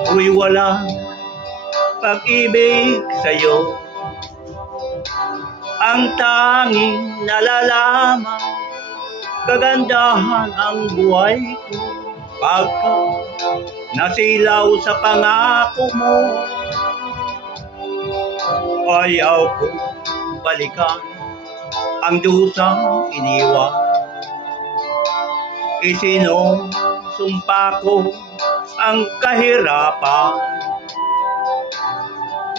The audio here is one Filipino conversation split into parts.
ako'y walang pag-ibig sa'yo. Ang tanging nalalaman, kagandahan ang buhay ko pagka nasilaw sa pangako mo. Ayaw ko balikan ang dusang iniwan. Isinusumpa ko ang kahirapan.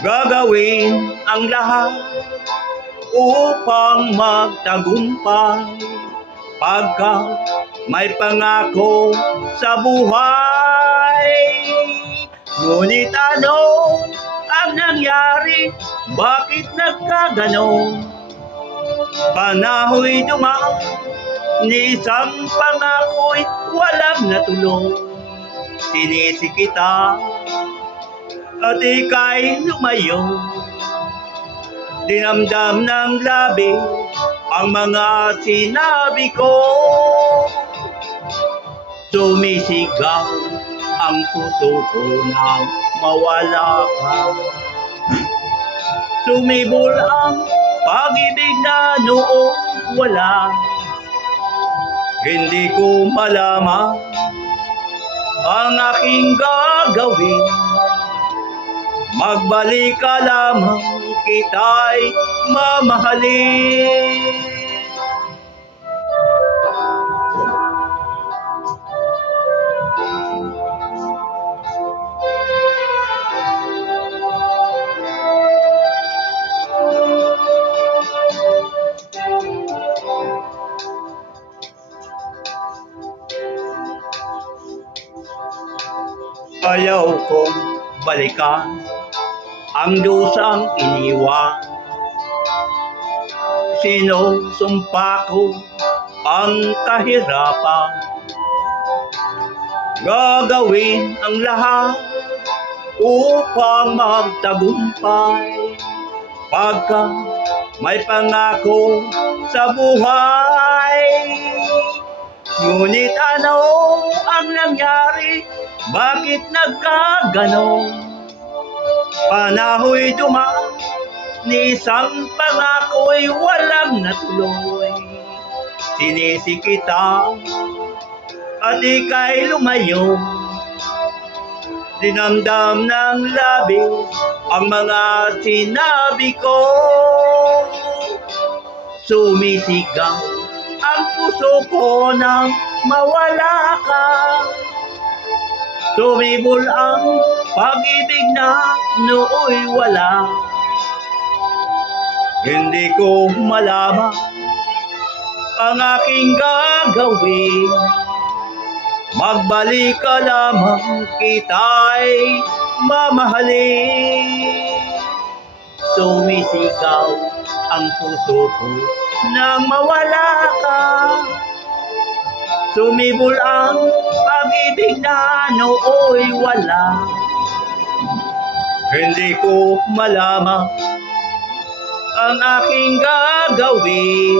Gagawin ang lahat upang magtagumpay pagka may pangako sa buhay. Ngunit ano ang nangyari? Bakit nagkaganon? Panahoy dumaan, ni isang pangako'y walang natuloy. Sinisi kita at ika'y lumayo. Dinamdam ng labi ang mga sinabi ko. Sumisigaw ang puso ko nang mawala ka. Sumibol ang pag-ibig na noong wala. Hindi ko malaman ang aking gagawin. Magbalik ka lamang, kita'y mamahalin. Ayaw kong balikan ang dusang iniwan. Sinusumpa ko ang kahirapan. Gagawin ang lahat upang magtagumpay pagka may pangako sa buhay. Ngunit ano ang nangyari? Bakit nagkaganon? Panahoy dumaan, ni isang pangako'y walang natuloy. Sinisi kita at ika'y lumayo. Dinamdam ng labi ang mga sinabi ko. Sumisigaw ang puso ko nang mawala ka. Sumibol ang pag-ibig na nooy wala. Hindi ko malaman ang aking gagawin. Magbalik ka lamang, kita'y mamahalin. Sumisigaw ang puso ko nang mawala ka. Sumibol ang pag-ibig na nooy wala. Hindi ko malaman ang aking gagawin.